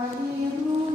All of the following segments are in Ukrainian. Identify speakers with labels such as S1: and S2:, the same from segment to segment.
S1: marido.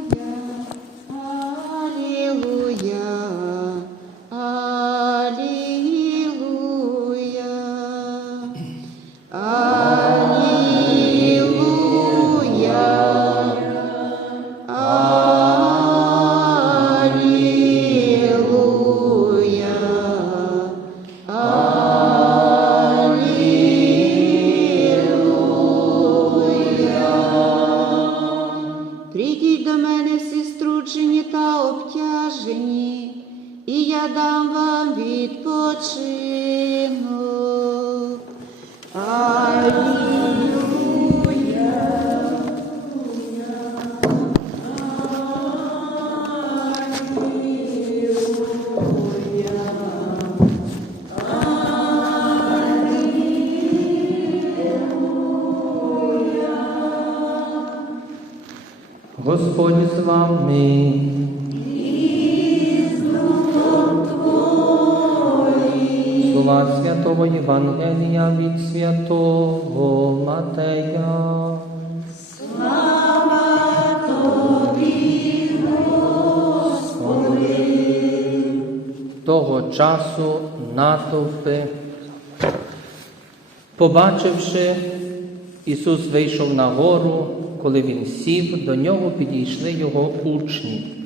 S1: Євангелія від Святого Матея. Слава Тобі, Господи! Того часу натовпи, побачивши, Ісус вийшов на гору, коли Він сів, до нього підійшли його учні.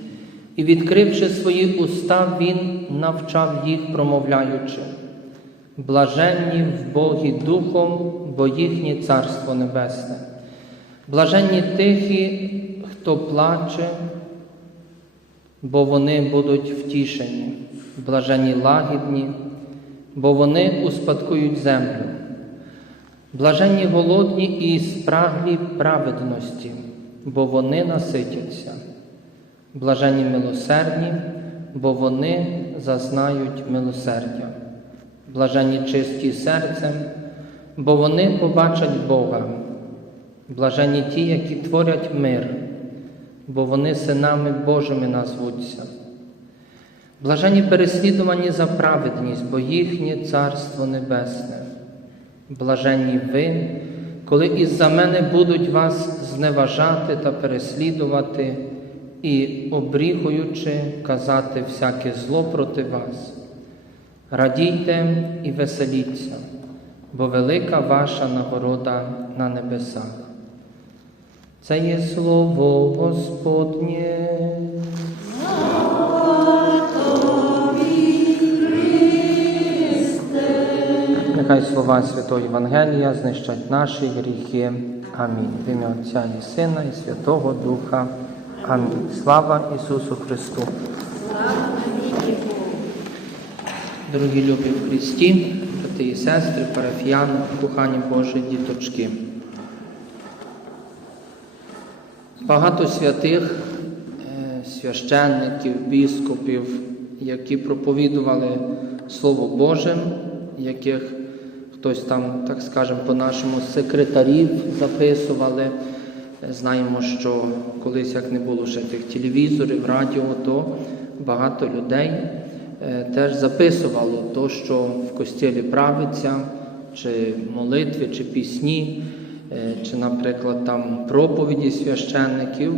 S1: І, відкривши свої уста, Він навчав їх, промовляючи, блаженні в Богі Духом, бо їхнє Царство Небесне. Блаженні тихі, хто плаче, бо вони будуть втішені, блаженні лагідні, бо вони успадкують землю. Блаженні голодні і спраглі праведності, бо вони наситяться. Блаженні милосердні, бо вони зазнають милосердя. Блаженні чисті серцем, бо вони побачать Бога. Блаженні ті, які творять мир, бо вони синами Божими назвуться. Блаженні переслідувані за праведність, бо їхнє Царство Небесне. Блаженні ви, коли із-за мене будуть вас зневажати та переслідувати і, обріхуючи, казати всяке зло проти вас. Радійте і веселіться, бо велика ваша нагорода на небесах. Це є слово Господнє. Нехай слова Святого Євангелія знищать наші гріхи. Амінь. В ім'я Отця і Сина, і Святого Духа. Амінь. Слава Ісусу Христу. Дорогі любі в Христі, брати і сестри, парафіяни, кохані Божі діточки. Багато святих е, священників, біскупів, які проповідували Слово Боже, яких хтось там, так скажемо, по-нашому секретарів записували. Знаємо, що колись як не було ще тих телевізорів, радіо, то багато людей теж записувало то, що в костілі правиться, чи молитви, чи пісні, е, чи, наприклад, там проповіді священників.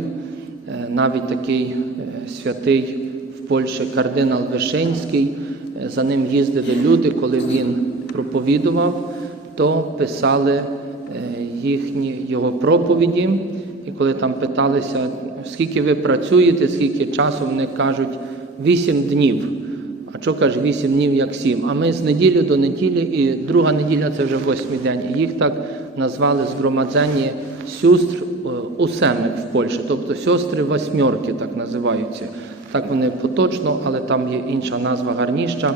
S1: Е, Навіть такий е, святий в Польщі кардинал Вишинський, е, за ним їздили люди, коли він проповідував, то писали е, їхні його проповіді. І коли там питалися, скільки ви працюєте, скільки часу, вони кажуть вісім днів. А що каже, вісім днів як сім? А ми з неділі до неділі, і друга неділя це вже восьмий день. Їх так назвали згромадзені сестр е, усемик в Польщі, тобто сестри восьмерки, так називаються. Так вони поточно, але там є інша назва гарніша.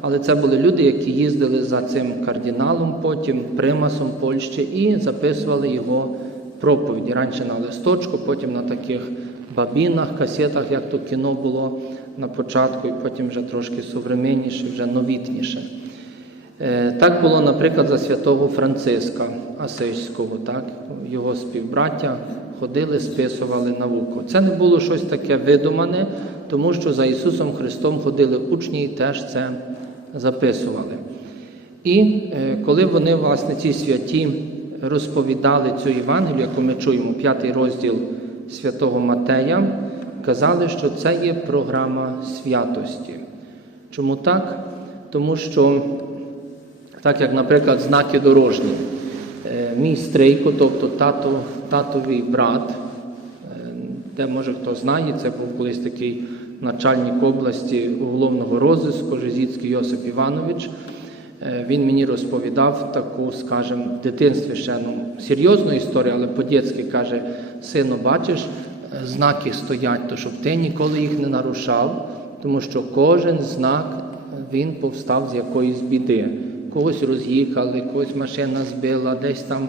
S1: Але це були люди, які їздили за цим кардиналом, потім примасом Польщі і записували його проповіді. Раніше на листочку, потім на таких бабінах, касетах, як то кіно було на початку, і потім вже трошки современніше, вже новітніше. Е, Так було, наприклад, за святого Франциска Асийського, так? його співбраття ходили, списували науку. Це не було щось таке видумане, тому що за Ісусом Христом ходили учні і теж це записували. І е, коли вони, власне, ці святі розповідали цю Євангелію, яку ми чуємо, п'ятий розділ святого Матея, казали, що це є програма святості. Чому так? Тому що, так як, наприклад, знаки дорожні, Е, мій стрийко, тобто тато, татовий брат, е, де може хто знає, це був колись такий начальник області уголовного розиску Жизіцький Йосип Іванович. Е, Він мені розповідав таку, скажімо, в дитинстві ще ну, серйозну історію, але по-дєцьки каже: сину, бачиш, знаки стоять, то щоб ти ніколи їх не нарушав, тому що кожен знак він повстав з якоїсь біди. Когось роз'їхали, когось машина збила, десь там,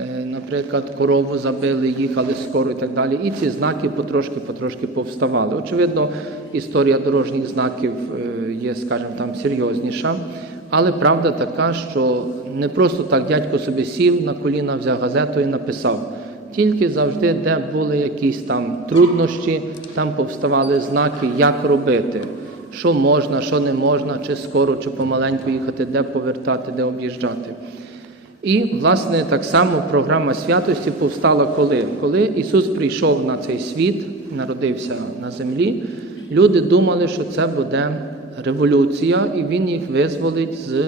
S1: е, наприклад, корову забили, їхали скоро і так далі. І ці знаки потрошки-потрошки повставали. Очевидно, історія дорожніх знаків е, є, скажімо, там серйозніша. Але правда така, що не просто так дядько собі сів на коліна, взяв газету і написав. Тільки завжди, де були якісь там труднощі, там повставали знаки, як робити, що можна, що не можна, чи скоро, чи помаленьку їхати, де повертати, де об'їжджати. І, власне, так само програма святості повстала коли? Коли Ісус прийшов на цей світ, народився на землі, люди думали, що це буде революція, і Він їх визволить з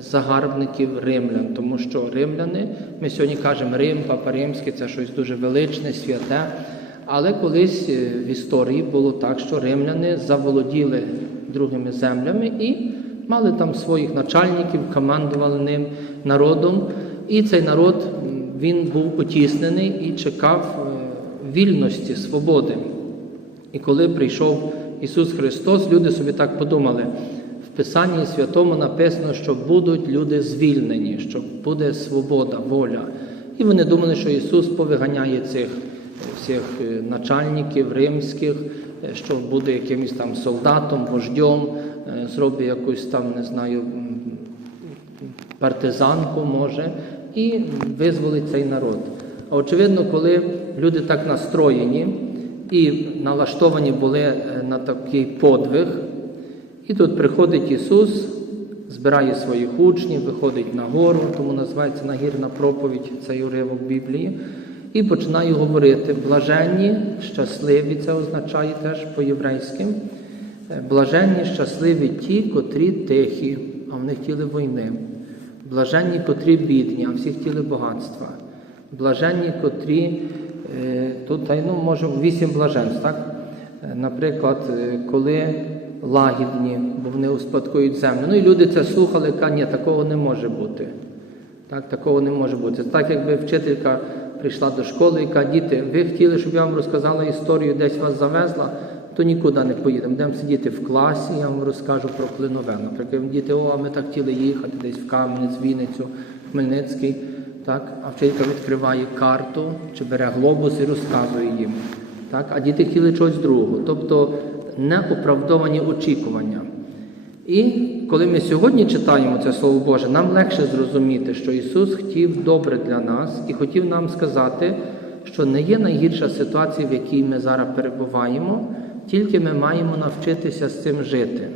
S1: загарбників римлян, тому що римляни, ми сьогодні кажемо Рим, Папа Римський, це щось дуже величне, святе. Але колись е, в історії було так, що римляни заволоділи другими землями і мали там своїх начальників, командували ним народом. І цей народ він був потіснений і чекав е, вільності, свободи. І коли прийшов Ісус Христос, люди собі так подумали. В Писанні Святому написано, що будуть люди звільнені, що буде свобода, воля. І вони думали, що Ісус повиганяє цих всіх е, начальників римських, е, що буде якимось там солдатом, вождем, е, зробить якусь там, не знаю, партизанку може, і визволить цей народ. А очевидно, коли люди так настроєні і налаштовані були на такий подвиг, і тут приходить Ісус, збирає своїх учнів, виходить на гору, тому називається нагірна проповідь, цей уривок Біблії, і починає говорити блаженні, щасливі, це означає теж по-єврейськи. Е, Блаженні, щасливі ті, котрі тихі, а вони хотіли війни. Блаженні, котрі бідні, а всі хотіли багатства. Блаженні, котрі е, тут ну, може вісім блаженств, так? Е, Наприклад, коли лагідні, бо вони успадкують землю. Ну і люди це слухали, кажуть, ні, такого не може бути. Так, такого не може бути. Так, якби вчителька прийшла до школи і каже, діти, ви хотіли, щоб я вам розказала історію, десь вас завезла, то нікуди не поїдемо. Будемо сидіти в класі, я вам розкажу про Клинове. Наприклад, діти, о, ми так хотіли їхати десь в Кам'янець, Вінницю, Хмельницький. Так? А вчителька відкриває карту чи бере глобус і розказує їм. Так? А діти хотіли чогось другого. Тобто неоправдовані очікування. І коли ми сьогодні читаємо це Слово Боже, нам легше зрозуміти, що Ісус хотів добре для нас і хотів нам сказати, що не є найгірша ситуація, в якій ми зараз перебуваємо, тільки ми маємо навчитися з цим жити.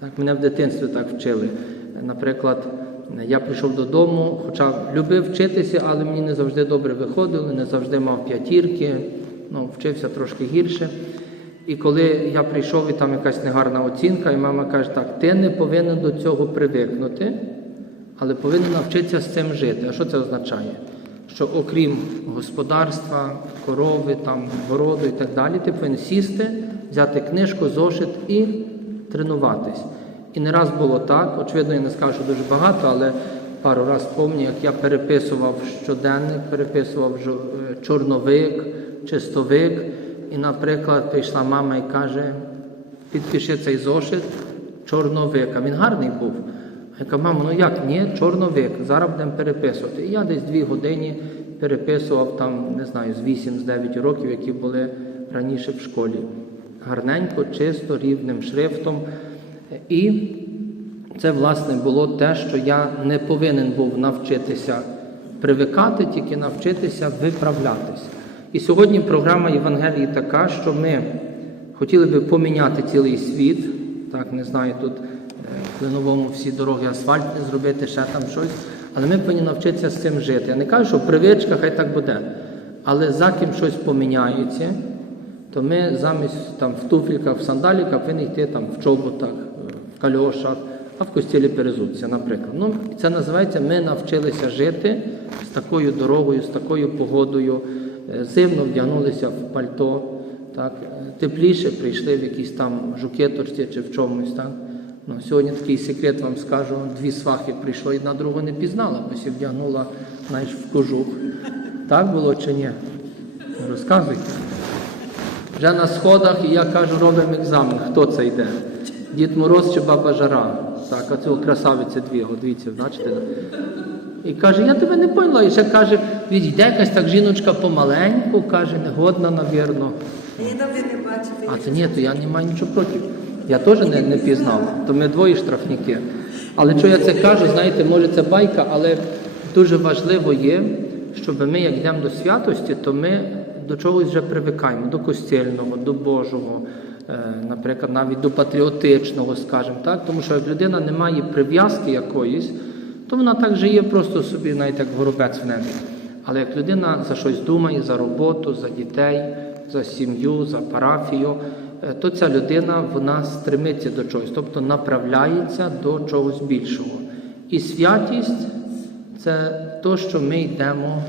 S1: Так, мене в дитинстві так вчили. Наприклад, я прийшов додому, хоча любив вчитися, але мені не завжди добре виходило, не завжди мав п'ятірки, ну, вчився трошки гірше. І коли я прийшов і там якась негарна оцінка, і мама каже, так, ти не повинен до цього привикнути, але повинен навчитися з цим жити. А що це означає? Що окрім господарства, корови, там, городу і так далі, ти повинен сісти, взяти книжку, зошит і тренуватись. І не раз було так, очевидно, я не скажу дуже багато, але пару раз пам'ятаю, як я переписував щоденник, переписував е, чорновик, чистовик. І, наприклад, прийшла мама і каже, підпиши цей зошит чорновик. А він гарний був. Я кажу, мамо, ну як? Ні, чорновик, зараз будемо переписувати. І я десь дві години переписував там, не знаю, з 8-9 років, які були раніше в школі. Гарненько, чисто, рівним шрифтом. І це, власне, було те, що я не повинен був навчитися привикати, тільки навчитися виправлятися. І сьогодні програма Євангелії така, що ми хотіли би поміняти цілий світ. Так, не знаю, тут е, в Клиновому всі дороги асфальтні зробити, ще там щось. Але ми повинні навчитися з цим жити. Я не кажу, що привичка, хай так буде. Але за ким щось поміняється, то ми замість там в туфельках, в сандаліках повинні йти там в чоботах, е, в кальошах, а в костілі перезуться, наприклад. Ну, це називається ми навчилися жити з такою дорогою, з такою погодою. Е, Зимно вдягнулися в пальто, так, е, тепліше прийшли в якісь там жукеточці чи в чомусь. Так. Ну, сьогодні такий секрет вам скажу, дві свахи прийшло, одна другу не пізнала, бо сі вдягнула знаєш, в кожух. Так було чи ні? Розказуйте. Вже на сходах, і я кажу, робимо екзамен, хто це йде? Дід Мороз чи баба Жара? Так, а цього красавиці дві, дивіться, бачите? І каже, я тебе не поняла. І ще каже, відійде якась так жіночка помаленьку, каже, негодна, навірно. А це ні, то я не маю нічого проти. Я теж не, не пізнав, то ми двоє штрафники. Але що я це кажу, знаєте, може це байка, але дуже важливо є, щоб ми, як йдемо до святості, то ми до чогось вже привикаємо, до костільного, до Божого, е, наприклад, навіть до патріотичного, скажімо так. Тому що як людина не має прив'язки якоїсь, то вона так живе просто собі, навіть як горобець в небі. Але як людина за щось думає, за роботу, за дітей, за сім'ю, за парафію, е, то ця людина вона стремиться до чогось, тобто направляється до чогось більшого. І святість це то, що ми йдемо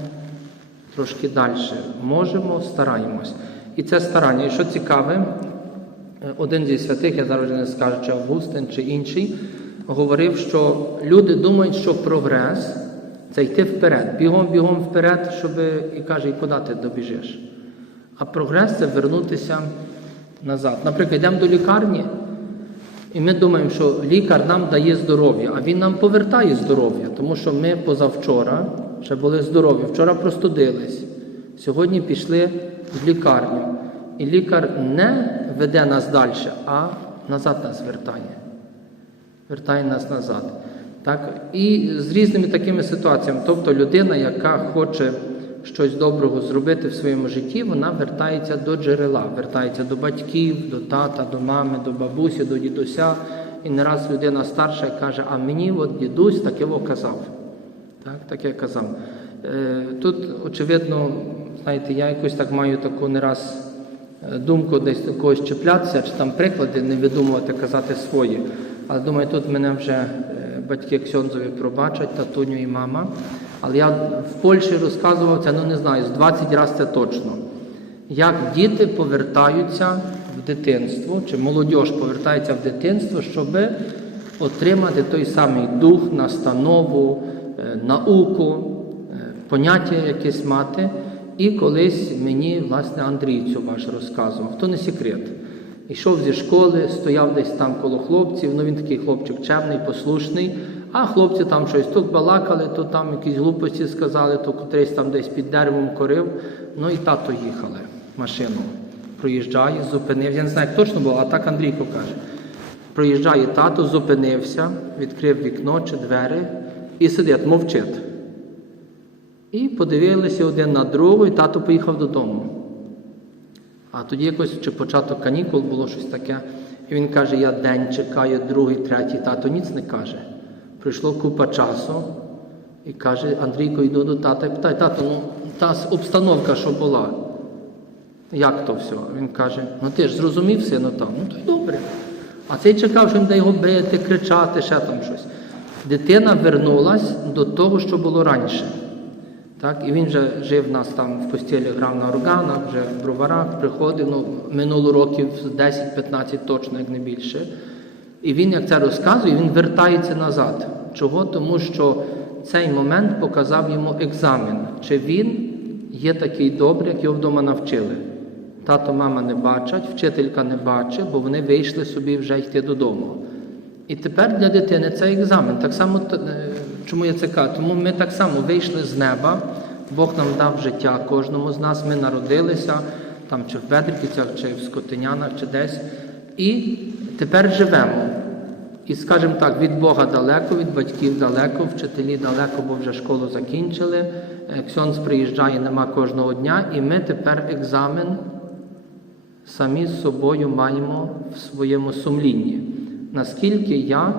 S1: трошки далі. Можемо, стараємось. І це старання. І що цікаве, е, один зі святих, я зараз не скажу, чи Августин, чи інший, говорив, що люди думають, що прогрес це йти вперед, бігом, бігом вперед, щоб і каже, і ти добіжиш. А прогрес це вернутися назад. Наприклад, йдемо до лікарні, і ми думаємо, що лікар нам дає здоров'я, а він нам повертає здоров'я, тому що ми позавчора ще були здорові, вчора простудились, сьогодні пішли в лікарню. І лікар не веде нас далі, а назад нас вертає. Вертає нас назад. Так? І з різними такими ситуаціями. Тобто людина, яка хоче щось доброго зробити в своєму житті, вона вертається до джерела, вертається до батьків, до тата, до мами, до бабусі, до дідуся. І не раз людина старша каже, а мені от дідусь таке во казав. Так, так я казав. Е, Тут, очевидно, знаєте, я якось так маю таку не раз е, думку десь до когось чіплятися, чи там приклади не видумувати, казати свої. Але думаю, тут мене вже е, батьки Ксьонзові пробачать, татуню і мама. Але я в Польщі розказував це, ну не знаю, з 20 разів це точно. Як діти повертаються в дитинство, чи молодь повертається в дитинство, щоб отримати той самий дух, настанову, е, науку, е, поняття якесь мати. І колись мені, власне, Андрій цю ваш розказував, то не секрет. Йшов зі школи, стояв десь там коло хлопців, ну він такий хлопчик чемний, послушний, а хлопці там щось тут балакали, то там якісь глупості сказали, то котрийсь там десь під деревом корив. Ну і тато їхали машину. Проїжджає, зупинився. Я не знаю, як точно було, а так Андрійко каже. Проїжджає тато, зупинився, відкрив вікно чи двері і сидить, мовчить. І подивилися один на другого, і тато поїхав додому. А тоді якось чи початок канікул було щось таке. І він каже: я день чекаю, другий, третій, тато ніц не каже. Прийшло купа часу і каже, Андрійко, йду до тата і питає, тато, ну та обстановка, що була. Як то все? Він каже, ну ти ж зрозумів, сину, там, ну то й добре. А цей чекав, що він буде його бити, кричати, ще там щось. Дитина вернулась до того, що було раніше. Так, і він вже жив у нас там в постілі, грав на органах, вже в броварах, приходив, ну, минуло років 10-15 точно, як не більше. І він, як це розказує, він вертається назад. Чого? Тому що цей момент показав йому екзамен, чи він є такий добрий, як його вдома навчили. Тато, мама не бачать, вчителька не бачить, бо вони вийшли собі вже йти додому. І тепер для дитини це екзамен. Так само, е, чому я кажу? Тому ми так само вийшли з неба, Бог нам дав життя кожному з нас. Ми народилися там чи в Бедриківцях, чи в Скотинянах, чи десь. І тепер живемо. І, скажімо так, від Бога далеко, від батьків далеко, вчителі далеко, бо вже школу закінчили. Ксьонз приїжджає, нема кожного дня, і ми тепер екзамен самі з собою маємо в своєму сумлінні. Наскільки я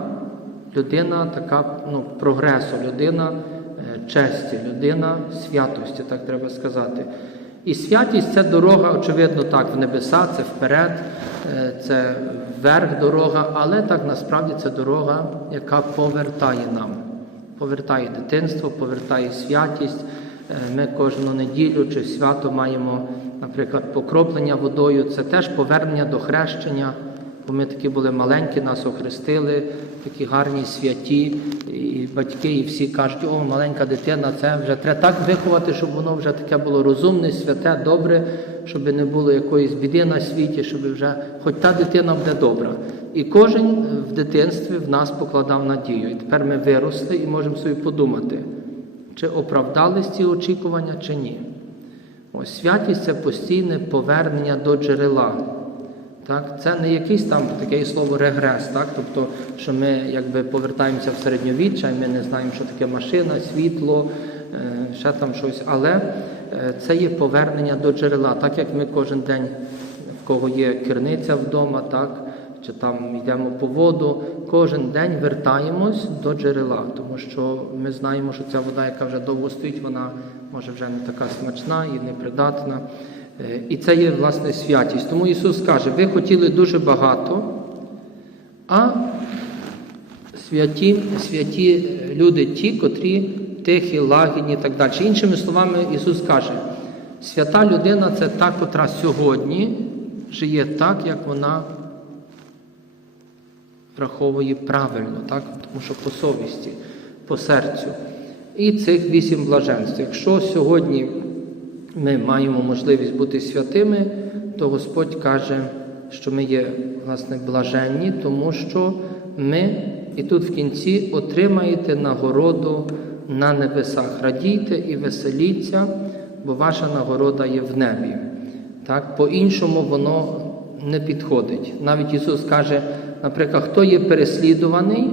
S1: людина така ну, прогресу, людина е, честі, людина святості, так треба сказати. І святість це дорога, очевидно, так, в небеса, це вперед, е, це вверх дорога, але так насправді це дорога, яка повертає нам. Повертає дитинство, повертає святість. Е, Ми кожну неділю чи свято маємо, наприклад, покроплення водою. Це теж повернення до хрещення. Бо ми такі були маленькі, нас охрестили, такі гарні святі, і батьки, і всі кажуть, о, маленька дитина, це вже треба так виховати, щоб воно вже таке було розумне, святе, добре, щоб не було якоїсь біди на світі, щоб вже хоч та дитина буде добра. І кожен в дитинстві в нас покладав надію. І тепер ми виросли і можемо собі подумати, чи оправдались ці очікування, чи ні. Ось святість це постійне повернення до джерела. Так? Це не якийсь там таке слово регрес, так? тобто, що ми якби повертаємося в середньовіччя, і ми не знаємо, що таке машина, світло, е, ще там щось. Але е, це є повернення до джерела, так як ми кожен день, в кого є керниця вдома, так? чи там йдемо по воду, кожен день вертаємось до джерела, тому що ми знаємо, що ця вода, яка вже довго стоїть, вона може вже не така смачна і непридатна. Е, І це є власне святість. Тому Ісус каже, ви хотіли дуже багато, а святі, святі люди ті, котрі тихі, лагідні і так далі. Іншими словами, Ісус каже, свята людина це та, котра сьогодні живе так, як вона враховує правильно, так? тому що по совісті, по серцю. І цих вісім блаженств. Якщо сьогодні ми маємо можливість бути святими, то Господь каже, що ми є власне блаженні, тому що ми і тут в кінці отримаєте нагороду на небесах. Радійте і веселіться, бо ваша нагорода є в небі. Так? По-іншому воно не підходить. Навіть Ісус каже, наприклад, хто є переслідуваний,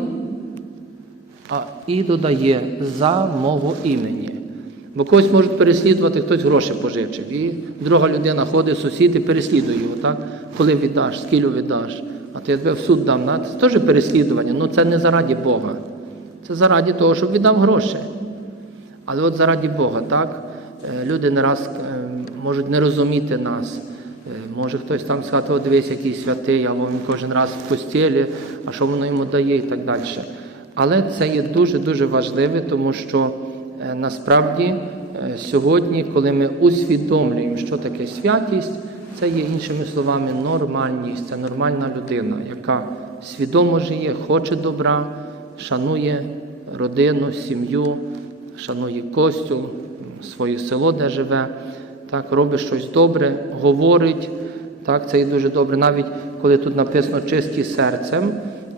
S1: а і додає за мого імені. Бо когось можуть переслідувати, хтось гроші пожичив. І друга людина ходить, сусід і переслідує його, так? Коли віддаш, скільки віддаш, а ти тебе в суд дам. на- Це теж переслідування, ну це не заради Бога. Це заради того, щоб віддав гроші. Але от заради Бога, так? Е, Люди не раз е, можуть не розуміти нас. Е, Може хтось там сказати, о, дивись, який святий, або він кожен раз в постілі, а що воно йому дає і так далі. Але це є дуже-дуже важливе, тому що насправді е, сьогодні, коли ми усвідомлюємо, що таке святість, це є іншими словами нормальність, це нормальна людина, яка свідомо живе, хоче добра, шанує родину, сім'ю, шанує костюм, своє село, де живе, так, робить щось добре, говорить. Так, це є дуже добре. Навіть коли тут написано чисті серцем,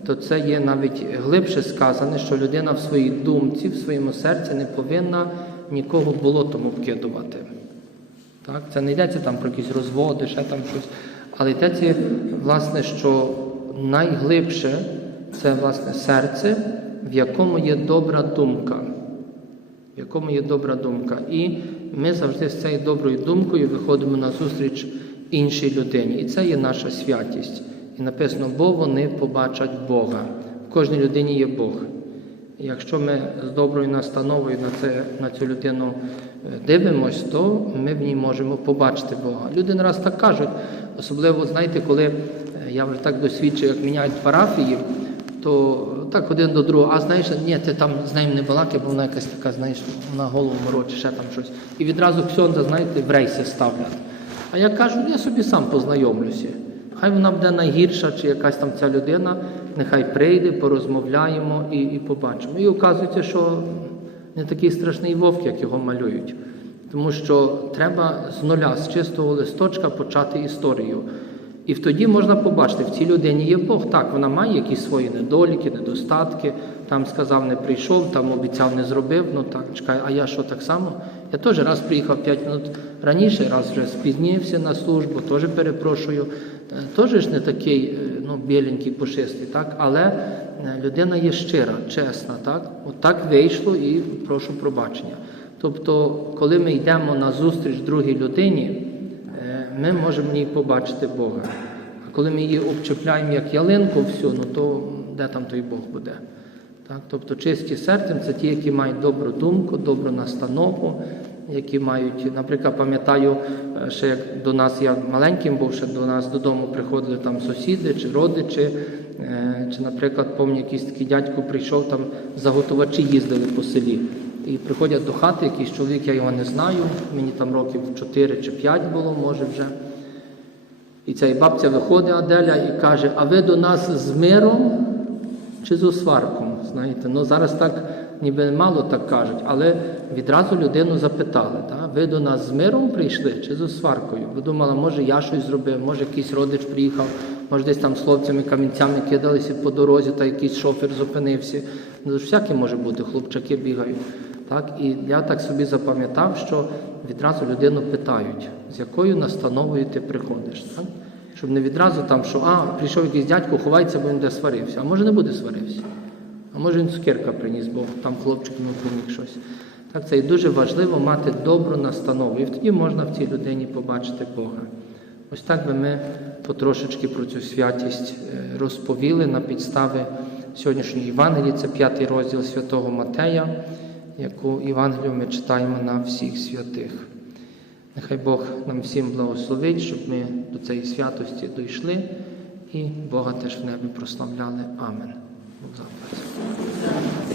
S1: то це є навіть глибше сказане, що людина в своїй думці, в своєму серці не повинна нікого болотом обкидувати. Так? Це не йдеться там про якісь розводи, ще там щось. Але йдеться, власне, що найглибше це власне серце, в якому є добра думка. В якому є добра думка. І ми завжди з цією доброю думкою виходимо на зустріч іншій людині. І це є наша святість. І написано, бо вони побачать Бога. В кожній людині є Бог. Якщо ми з доброю настановою на, це, на цю людину е, дивимось, то ми в ній можемо побачити Бога. Люди не раз так кажуть, особливо, знаєте, коли е, я вже так досвідчив, як міняють парафії, то так один до другого, а знаєш, ні, ти там з нею не балакай, бо вона якась така, знаєш, на голову морочить, ще там щось. І відразу ксьонда, знаєте, в рейси ставлять. А я кажу, я собі сам познайомлюся. Хай вона буде найгірша, чи якась там ця людина, нехай прийде, порозмовляємо і, і побачимо. І оказується, що не такий страшний вовк, як його малюють. Тому що треба з нуля, з чистого листочка почати історію. І тоді можна побачити, в цій людині є Бог. Так, вона має якісь свої недоліки, недостатки. Там сказав, не прийшов, там обіцяв, не зробив. Ну так, чекай, а я що так само? Я теж раз приїхав 5 минут раніше, раз вже спізнився на службу, теж перепрошую. Е, Теж ж не такий е, ну, біленький, пушистий, так? але е, людина є щира, чесна. Так? От так вийшло і прошу пробачення. Тобто, коли ми йдемо на зустріч другій людині, ми можемо в ній побачити Бога. А коли ми її обчепляємо як ялинку всю, ну то де там той Бог буде? Так? Тобто чисті серцем це ті, які мають добру думку, добру настанову які мають, наприклад, пам'ятаю, е, ще як до нас я маленьким був, ще до нас додому приходили там сусіди чи родичі, е, чи, наприклад, пам'ятаю, якийсь такий дядько прийшов там заготувачі їздили по селі. І приходять до хати, якийсь чоловік, я його не знаю, мені там років 4 чи 5 було, може вже. І ця бабця виходить Аделя і каже: А ви до нас з миром чи з осварком? Знаєте, ну зараз так ніби мало так кажуть, але відразу людину запитали, та? ви до нас з миром прийшли чи з осваркою? Ви думали, може я щось зробив, може якийсь родич приїхав, може десь там з хлопцями камінцями кидалися по дорозі, та якийсь шофер зупинився. Ну, всяке може бути, хлопчаки бігають. Так? І я так собі запам'ятав, що відразу людину питають, з якою настановою ти приходиш. Так? Щоб не відразу там, що а, прийшов якийсь дядько, ховається, бо він де сварився. А може не буде сварився. А може він цукерка приніс, бо там хлопчик йому поміг щось. Так, це і дуже важливо мати добру настанову. І тоді можна в цій людині побачити Бога. Ось так би ми потрошечки про цю святість е, розповіли на підстави сьогоднішньої Євангелії. Це п'ятий розділ святого Матея, яку Євангелію ми читаємо на всіх святих. Нехай Бог нам всім благословить, щоб ми до цієї святості дійшли і Бога теж в небі прославляли. Амен. Бог запас.